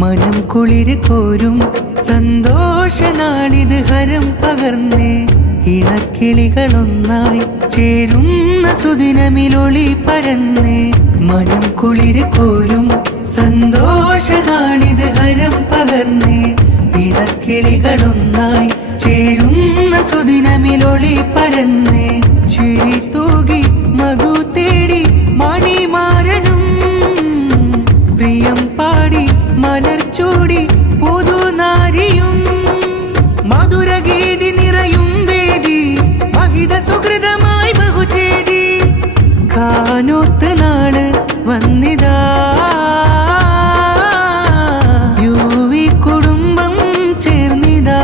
മനം കുളിര് കോരും സന്തോഷനാളിത് ഹരം പകർന്നേ ഇണക്കിളികളൊന്നായി ചേരുന്ന സുദിനമിലൊളി പരന്നേ മനം കുളിര് കോരും സന്തോഷനാളിത് ഹരം പകർന്നേ ഇണക്കിളികളൊന്നായി ചേരുന്ന സുദിനമിലൊളി പരന്നേ ചിരി തൂകി മധു തേടി മണിമാരനും പ്രിയം പാടി മലർച്ചൂടി പുതുനാരിയും മധുരഗീതി നിറയും വേദി മഹിത സുഹൃതമായി ബഹുചേതി കാനോത്ത് നാട് വന്നിതാ യുവി കുടുംബം ചേർന്നിതാ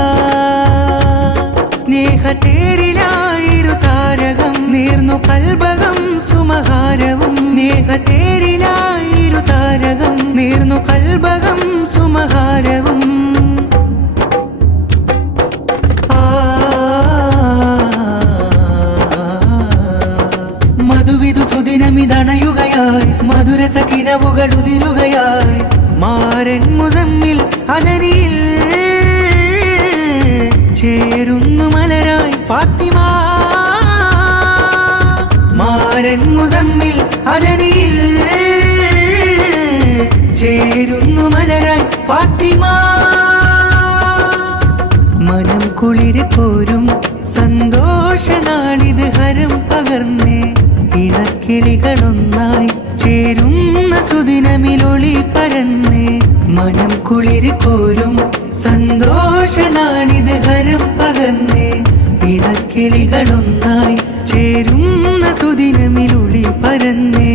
സ്നേഹത്തേരിലായിരു താരകം നേർന്നു കൽബകം സുമഹാരവും സ്നേഹത്തേരിലായിരു താരകം നേർന്നു കൽബകം സുമഹാരവും മധുവിധു സുദിനമിതണയുകയായി മധുരസഖിനവുകളുതിരുകയായി മാരൻ മുസമ്മിൽ അതനിയിൽ ചേരുന്നു മലരായി ഫാത്തിമ മാരൻ മുസമ്മിൽ അതനിയിൽ ചേരുന്നു മലരായി ഫാത്തിമ മനം കുളിര് കോരും സന്തോഷനാളിത് ഹരം പകർന്നേ ഇണക്കിളികളൊന്നായി ചേരുന്ന സുദിനമിലൊളി പരന്നേ മനം കുളിര് കോരും സന്തോഷനാളിത് ഹരം പകർന്നേ ഇണക്കിളികളൊന്നായി ചേരുന്ന സുദിനമിലൊളി പരന്നേ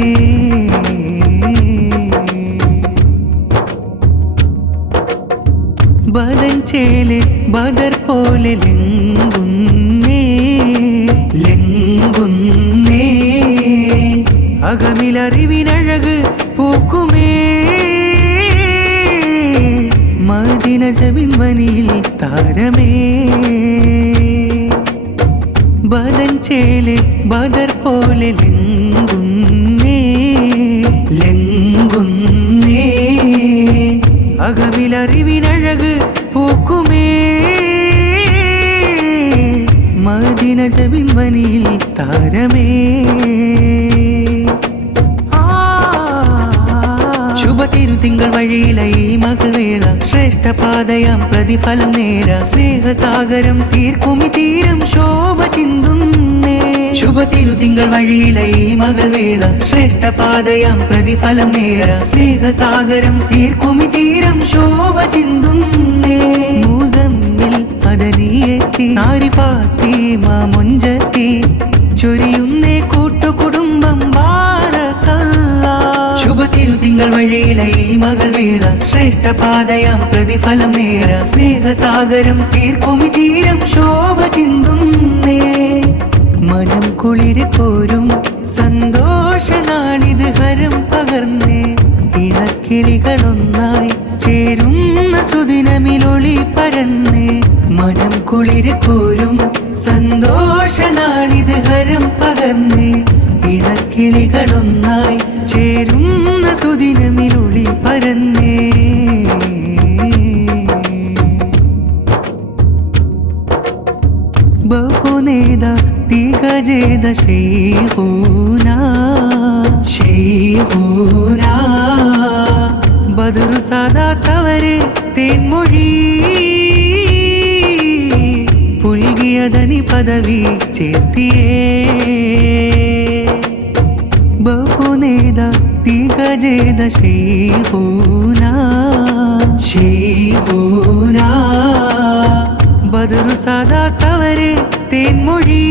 ബദൻ ചേലെ ബദർ പോലെ ലെങ്കുന്നേ ലെങ്കുന്നേ അകമിലറിവിനഴക് പൂക്കുമേ മദീന ജബിൻവനിയിൽ താരമേ ബദൻ ചേലെ ബദർ പോലെ ലെങ്കുന്നേ ലെങ്കുന്നേ അകമിലറിവിനഴക് പൂക്കുമേ മദീന ജബിൻവനിയിൽ താരമേ ശുഭതിരുതിങ്കൾ വഴിയിലായി മകൾ വേള ശ്രേഷ്ഠപാതയാം പ്രതിഫലം നേര സ്നേഹസാഗരം തീർക്കുമി തീരം ശോഭ ചിന്തുന്നേ ശുഭതിരുതിങ്കൾ വഴിയിലായി മകൾ വേള ശ്രേഷ്ഠപാതയാം പ്രതിഫലം നേര സ്നേഹസാഗരം തീർക്കുമി തീരം ശോഭ ചിന്തുന്നേ മുസമ്മിൽ അതനിയെത്തി നാരി ഫാത്തിമ മുഞ്ചത്തി ചൊരിയുന്നേ കൂട്ടുകുടുംബം ശുഭതിരുതിങ്കൾ വഴിയിലായി മകൾ വീഴ ശ്രേഷ്ഠപാതയാം പ്രതിഫലം നേര സ്നേഹസാഗരം തീർക്കുമി തീരം ശോഭ ചിന്തുന്നേ മനം കുളിര് കോരും സന്തോഷനാളിത് ഹരം പകർന്നേ ഇണക്കിളികളൊന്നായി ചേരുന്ന സുദിനമിലൊളി പരന്നേ മനം കുളിര് കോരും സന്തോഷനാളിത് ഹരം പകർന്നേ ഇണക്കിളികളൊന്നായി ചേരുന്ന സുദിനമിലൊളി പരന്നേ ബഹുനേത ദിഗജേത ശൈഖൂനാ ശൈഖൂനാ ബദറു സാദാത്തവരെ തേൻമൊഴി പുൽകിയതനി പദവി ചേർത്തിയേ ബഹുനേത ദിഗജേത ശൈഖൂനാ ശൈഖൂനാ ബദറു സാദാത്തവരെ തേൻമൊഴി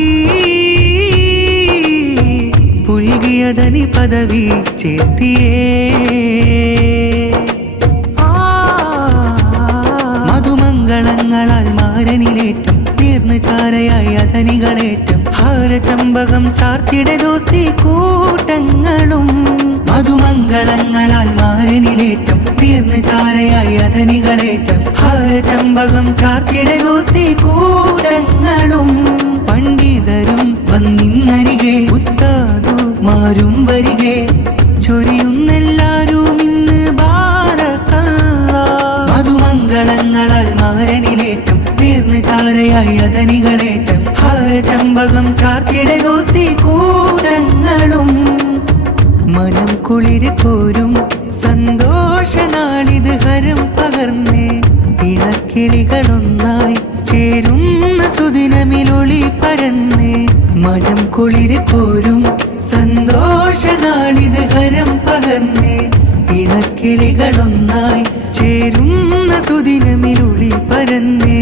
പുൽകിയതനി പദവി ചേർത്തിയേ മധുമംഗളങ്ങളാൽ മാരനിലേറ്റം തീർന്ന് ചാരയായി അധനികളേറ്റം ഹാരചമ്പകം ചാർത്തിടെ ദോസ്തി കൂട്ടങ്ങളും മധുമംഗളങ്ങളാൽ മാരനിലേറ്റം തീർന്ന് ചാരയായി അധനികളേറ്റം ഹാരചമ്പകം ചാർത്തിടെ ദോസ്തി കൂട്ടങ്ങളും പണ്ഡിതരും വന്നിന്നരികെ ഉസ്താദുമാരും വരികെ ചൊരിയുന്നെല്ലാരും ഇന്ന് ബാരക്കല്ലാഹ് മാരനിലേറ്റം നേർന്ന് ചാരയായി അതനികളേറ്റം ഹാരചമ്പകം ചാർത്തിട ദോസ്തി കൂട്ടങ്ങളും മനം കുളിര് പോരും സന്തോഷനാളിത് ഹരം പകർന്നേ ഇണക്കിളികളൊന്നായി ചേരുന്ന സുദിനമിലൊളി പരന്നേ മനം കുളിര് പോരും സന്തോഷനാളിത് ഹരം പകർന്നേ ഇണക്കിളികളൊന്നായി ചേരുന്ന സുദിനമിലൊളി പരന്നേ